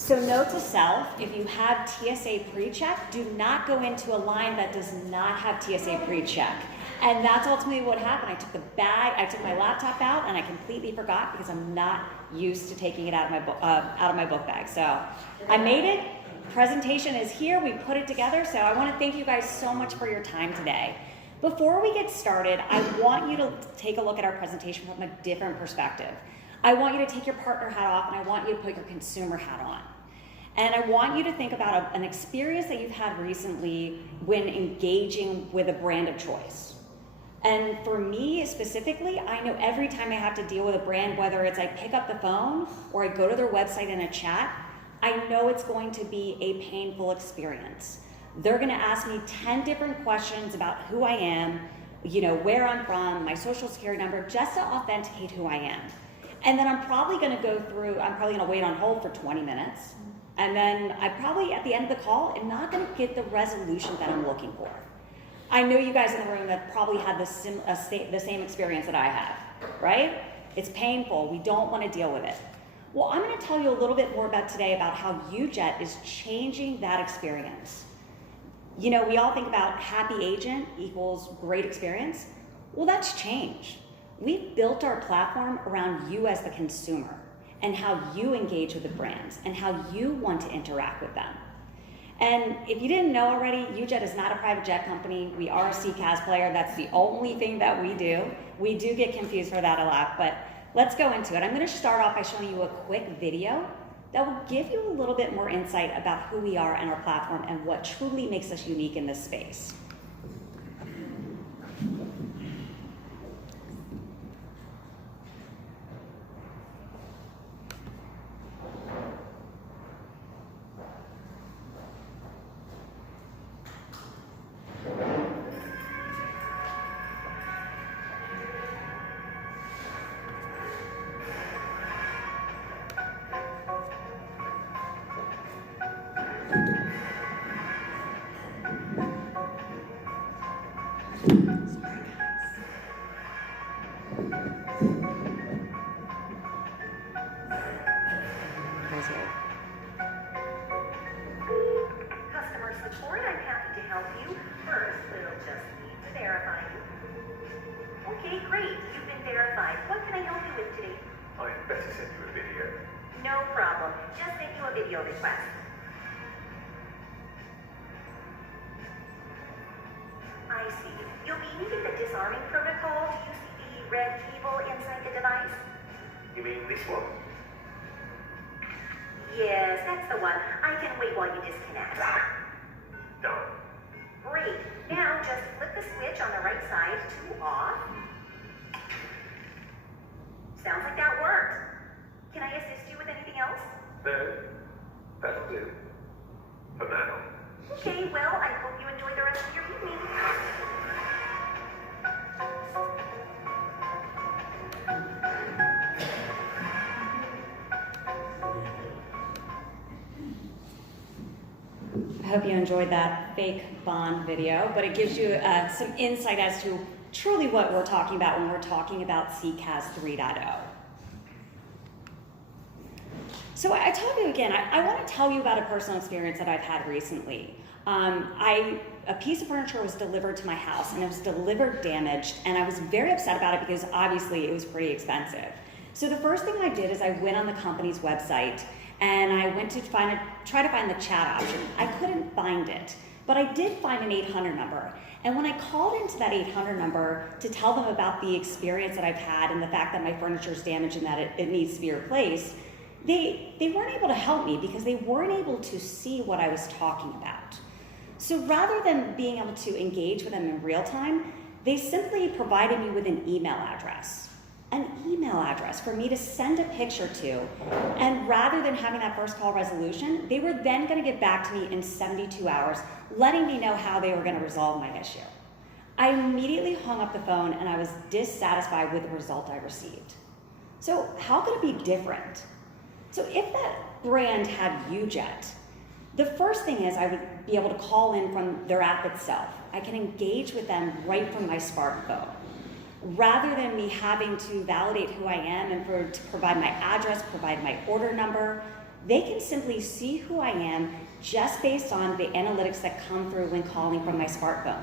So note to self, if you have TSA pre-check, do not go into a line that does not have TSA pre-check. And that's ultimately what happened. I took the bag, I took my laptop out, and I completely forgot because I'm not used to taking it out of my book bag. So I made it. Presentation is here. We put it together. So I want to thank you guys so much for your time today. Before we get started, I want you to take a look at our presentation from a different perspective. I want you to take your partner hat off, and I want you to put your consumer hat on. And I want you to think about an experience that you've had recently when engaging with a brand of choice. And for me specifically, I know every time I have to deal with a brand, whether it's I pick up the phone or I go to their website in a chat, I know it's going to be a painful experience. They're gonna ask me 10 different questions about who I am, where I'm from, my social security number, just to authenticate who I am. And then I'm probably gonna wait on hold for 20 minutes. And then I probably, at the end of the call, am not gonna get the resolution that I'm looking for. I know you guys in the room that probably had the same experience that I have, right? It's painful, we don't wanna deal with it. Well, I'm gonna tell you a little bit more about today about how UJET is changing that experience. We all think about happy agent equals great experience. Well, that's changed. We've built our platform around you as the consumer and how you engage with the brands and how you want to interact with them. And if you didn't know already, UJET is not a private jet company. We are a CCAS player. That's the only thing that we do. We do get confused for that a lot, but let's go into it. I'm gonna start off by showing you a quick video that will give you a little bit more insight about who we are and our platform and what truly makes us unique in this space. Customer support, I'm happy to help you. First, we'll just need to verify you. Okay, great. You've been verified. What can I help you with today? I'd better send you a video. No problem. Just send you a video request. I see. You'll be needing the Disarming Protocol. Do you see the red cable inside the device? You mean this one? Yes, that's the one. I can wait while you disconnect. Done. Great. Now just flip the switch on the right side to off. Sounds like that worked. Can I assist you with anything else? No, that'll do. For now. Okay, well, I hope you enjoy the rest of your evening. I hope you enjoyed that fake Bond video, but it gives you some insight as to truly what we're talking about when we're talking about CCAS 3.0. So I told you again, I want to tell you about a personal experience that I've had recently. A piece of furniture was delivered to my house, and it was delivered damaged, and I was very upset about it because obviously it was pretty expensive. So the first thing I did is I went on the company's website and I went to try to find the chat option. I couldn't find it, but I did find an 800 number. And when I called into that 800 number to tell them about the experience that I've had and the fact that my furniture is damaged and that it needs to be replaced, they weren't able to help me because they weren't able to see what I was talking about. So rather than being able to engage with them in real time, they simply provided me with an email address for me to send a picture to. And rather than having that first call resolution, they were then gonna get back to me in 72 hours, letting me know how they were gonna resolve my issue. I immediately hung up the phone and I was dissatisfied with the result I received. So how could it be different? So if that brand had UJET, the first thing is I would be able to call in from their app itself. I can engage with them right from my smartphone. Rather than me having to validate who I am and to provide my address, provide my order number, They can simply see who I am just based on the analytics that come through when calling from my smartphone.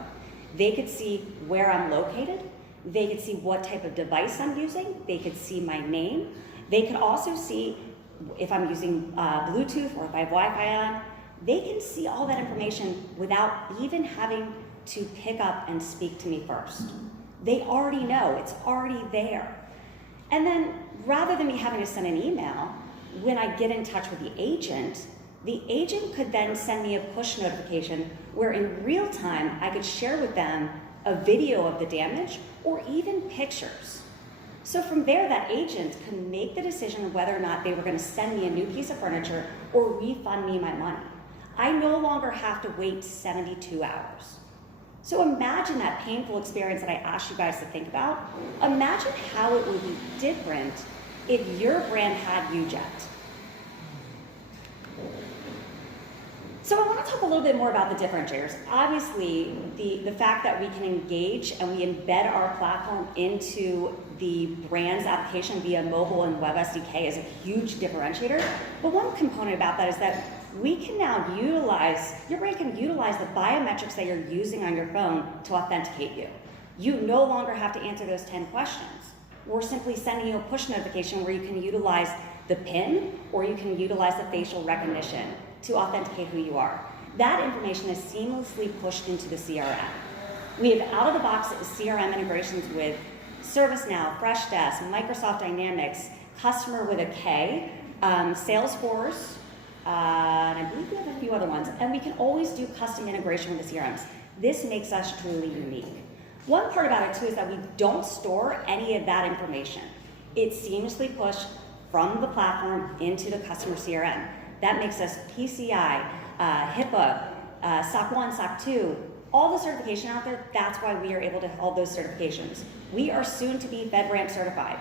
They could see where I'm located. They could see what type of device I'm using. They could see my name. They could also see if I'm using Bluetooth or if I have Wi-Fi on. They can see all that information without even having to pick up and speak to me first. They already know, it's already there. And then rather than me having to send an email, when I get in touch with the agent could then send me a push notification where in real time I could share with them a video of the damage or even pictures. So from there, that agent could make the decision of whether or not they were going to send me a new piece of furniture or refund me my money. I no longer have to wait 72 hours. So imagine that painful experience that I asked you guys to think about. Imagine how it would be different if your brand had UJET. So I want to talk a little bit more about the differentiators. Obviously, the fact that we can engage and we embed our platform into the brand's application via mobile and web SDK is a huge differentiator. But one component about that is that we can now utilize, your brand can utilize the biometrics that you're using on your phone to authenticate you. You no longer have to answer those 10 questions. We're simply sending you a push notification where you can utilize the PIN or you can utilize the facial recognition to authenticate who you are. That information is seamlessly pushed into the CRM. We have out-of-the-box CRM integrations with ServiceNow, Freshdesk, Microsoft Dynamics, Customer with a K, Salesforce, and I believe we have a few other ones. And we can always do custom integration with the CRMs. This makes us truly unique. One part about it too is that we don't store any of that information. It's seamlessly pushed from the platform into the customer CRM. That makes us PCI, HIPAA, SOC 1, SOC 2, all the certification out there. That's why we are able to hold those certifications. We are soon to be FedRAMP certified.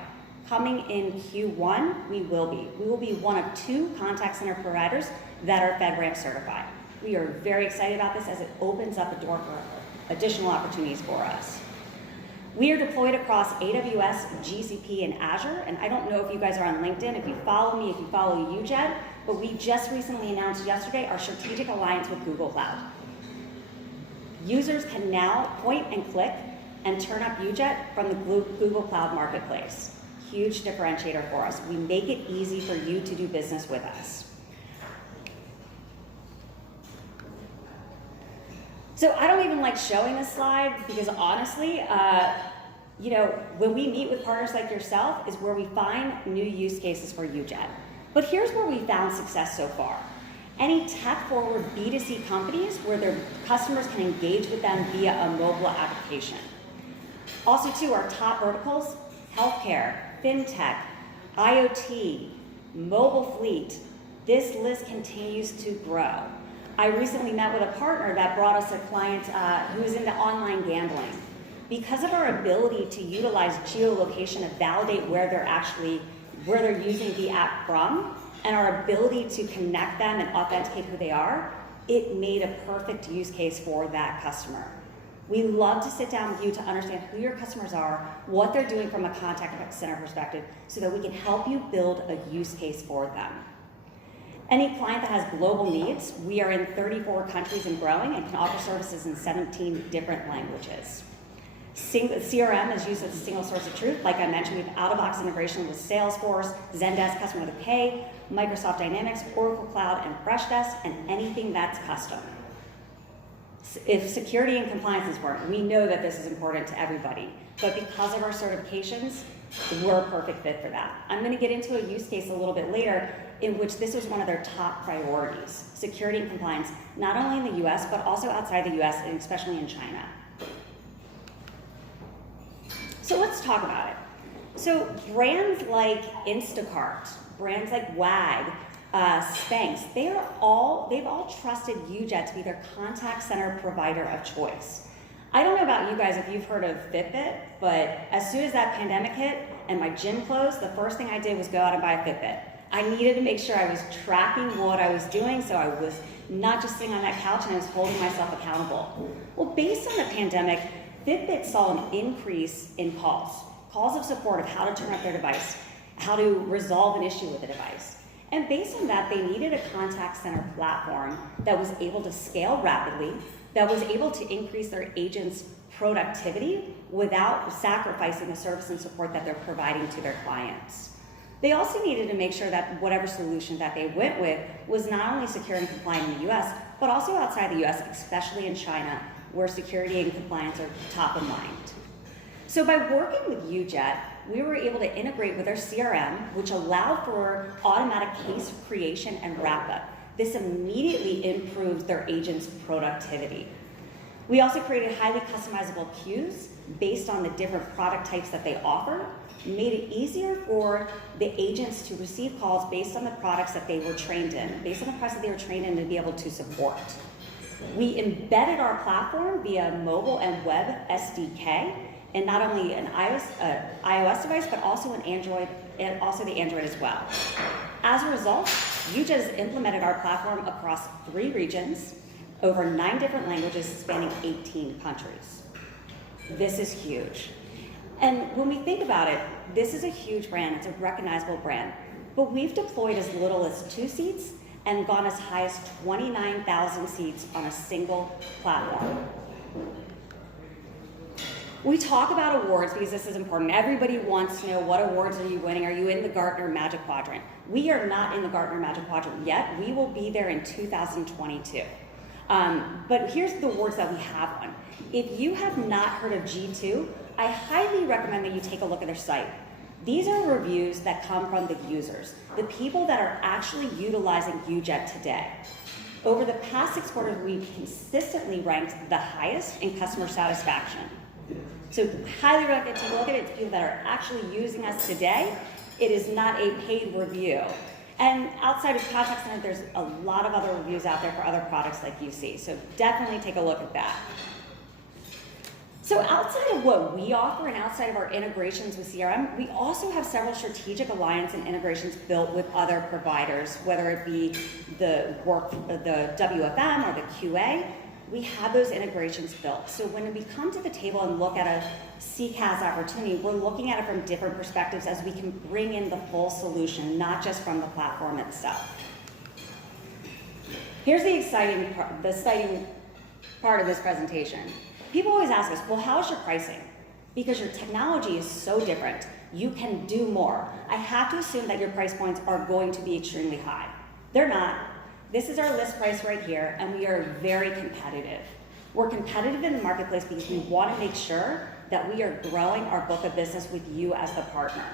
Coming in Q1, we will be. We will be one of 2 contact center providers that are FedRAMP certified. We are very excited about this as it opens up a door for additional opportunities for us. We are deployed across AWS, GCP, and Azure, and I don't know if you guys are on LinkedIn, if you follow me, if you follow UJET, but we just recently announced yesterday our strategic alliance with Google Cloud. Users can now point and click and turn up UJET from the Google Cloud Marketplace. Huge differentiator for us. We make it easy for you to do business with us. So I don't even like showing this slide because honestly, when we meet with partners like yourself is where we find new use cases for UJET. But here's where we found success so far. Any tech-forward B2C companies where their customers can engage with them via a mobile application. Also too, our top verticals, healthcare, fintech, IoT, mobile fleet. This list continues to grow. I recently met with a partner that brought us a client who is into online gambling. Because of our ability to utilize geolocation to validate where they're using the app from, and our ability to connect them and authenticate who they are, it made a perfect use case for that customer. We love to sit down with you to understand who your customers are, what they're doing from a contact center perspective, so that we can help you build a use case for them. Any client that has global needs, we are in 34 countries and growing and can offer services in 17 different languages. CRM is used as a single source of truth. Like I mentioned, we have out-of-box integration with Salesforce, Zendesk, Customer with a K, Microsoft Dynamics, Oracle Cloud, and Freshdesk, and anything that's custom. If security and compliance is important, we know that this is important to everybody, but because of our certifications, we're a perfect fit for that. I'm going to get into a use case a little bit later in which this was one of their top priorities, security and compliance, not only in the US, but also outside the US, and especially in China. So let's talk about it. So brands like Instacart, brands like WAG, Spanx, they've all trusted UJET to be their contact center provider of choice. I don't know about you guys if you've heard of Fitbit, but as soon as that pandemic hit and my gym closed, the first thing I did was go out and buy a Fitbit. I needed to make sure I was tracking what I was doing, so I was not just sitting on that couch and I was holding myself accountable. Well, based on the pandemic, Fitbit saw an increase in calls of support of how to turn up their device, how to resolve an issue with the device. And based on that, they needed a contact center platform that was able to scale rapidly, that was able to increase their agents' productivity without sacrificing the service and support that they're providing to their clients. They also needed to make sure that whatever solution that they went with was not only secure and compliant in the US, but also outside the US, especially in China, where security and compliance are top of mind. So by working with UJET, we were able to integrate with our CRM, which allowed for automatic case creation and wrap-up. This immediately improves their agents' productivity. We also created highly customizable queues based on the different product types that they offer, made it easier for the agents to receive calls based on the products that they were trained in, based on the products that they were trained in to be able to support. We embedded our platform via mobile and web SDK, and not only an iOS device, but also an Android, and also the Android as well. As a result, UJET has implemented our platform across 3 regions, over 9 different languages, spanning 18 countries. This is huge. And when we think about it, this is a huge brand, it's a recognizable brand, but we've deployed as little as 2 seats and gone as high as 29,000 seats on a single platform. We talk about awards because this is important. Everybody wants to know, what awards are you winning? Are you in the Gartner Magic Quadrant? We are not in the Gartner Magic Quadrant yet. We will be there in 2022. But here's the awards that we have won. If you have not heard of G2, I highly recommend that you take a look at their site. These are reviews that come from the users, the people that are actually utilizing UJET today. Over the past 6 quarters, we've consistently ranked the highest in customer satisfaction. So highly recommend take a look at it. It's people that are actually using us today. It is not a paid review. And outside of contact center, there's a lot of other reviews out there for other products like UC. So definitely take a look at that. So outside of what we offer and outside of our integrations with CRM, we also have several strategic alliance and integrations built with other providers, whether it be the WFM or the QA. We have those integrations built. So when we come to the table and look at a CCaaS opportunity, we're looking at it from different perspectives as we can bring in the full solution, not just from the platform itself. Here's the exciting part of this presentation. People always ask us, well, how's your pricing? Because your technology is so different. You can do more. I have to assume that your price points are going to be extremely high. They're not. This is our list price right here, and we are very competitive. We're competitive in the marketplace because we want to make sure that we are growing our book of business with you as the partner.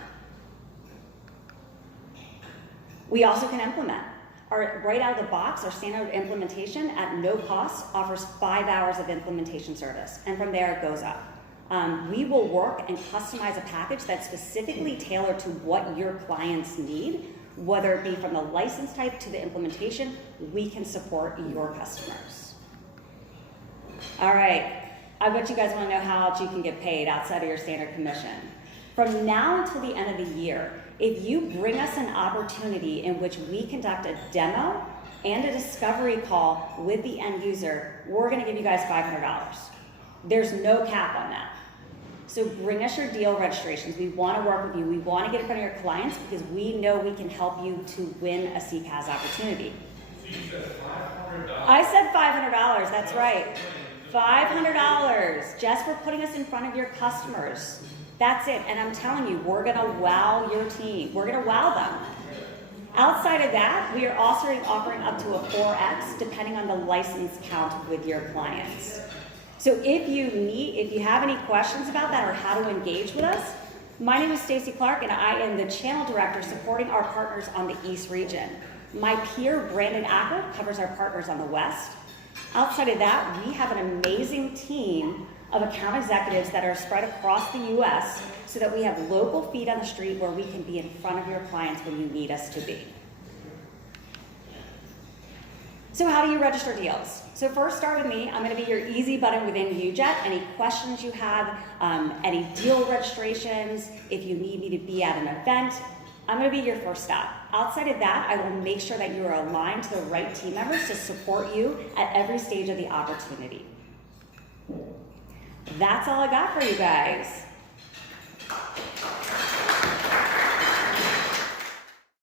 We also can implement. Right out of the box, our standard implementation at no cost offers 5 hours of implementation service, and from there it goes up. We will work and customize a package that's specifically tailored to what your clients need, whether it be from the license type to the implementation. We can support your customers. All right, I bet you guys want to know how else you can get paid outside of your standard commission. From now until the end of the year, if you bring us an opportunity in which we conduct a demo and a discovery call with the end user, we're going to give you guys $500. There's no cap on that. So bring us your deal registrations. We want to work with you. We want to get in front of your clients because we know we can help you to win a CCaaS opportunity. So you said $500? I said $500, that's right. $500 just for putting us in front of your customers. That's it, and I'm telling you, we're gonna wow your team. We're gonna wow them. Outside of that, we are also offering up to a 4X depending on the license count with your clients. So if you have any questions about that or how to engage with us, my name is Stacy Clark and I am the channel director supporting our partners on the East region. My peer, Brandon Acker, covers our partners on the West. Outside of that, we have an amazing team of account executives that are spread across the US so that we have local feet on the street where we can be in front of your clients when you need us to be. So how do you register deals? So first start with me. I'm going to be your easy button within UJET. Any questions you have, any deal registrations, if you need me to be at an event, I'm going to be your first stop. Outside of that, I will make sure that you are aligned to the right team members to support you at every stage of the opportunity. That's all I got for you guys.